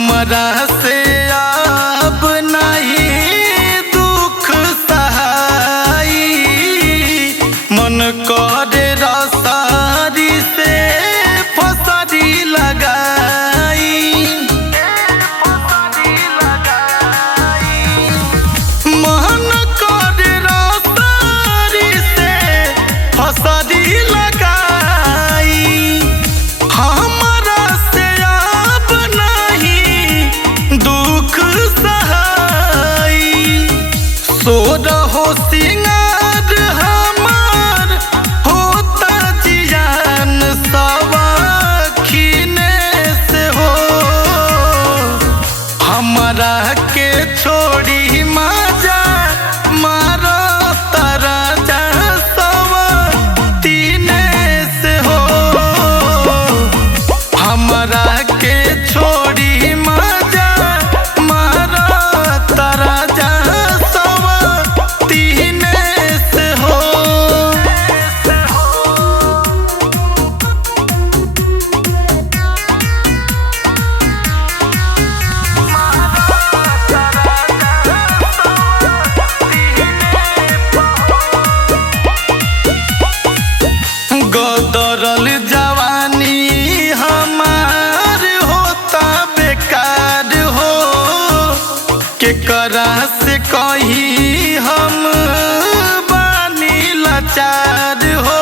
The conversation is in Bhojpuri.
हमरा से अब नहीं दुख सहाई, मन करे रसारी से फसरी लगाई। मन करे रसारी से फसरी लगाई, हमरा से अब नहीं दुख सहाई। सोरहो सिंगार हमार होता जियान सवाखीने से हो, हमरा के छोड़ी माजा मारो तारा जा सवातीने से हो, हमरा के छोड़ी माजा मारो तारा जा सवातीने से हो। गदरल जवानी हमार होता बेकार हो, केकरा से कही हम बानी लाचार हो।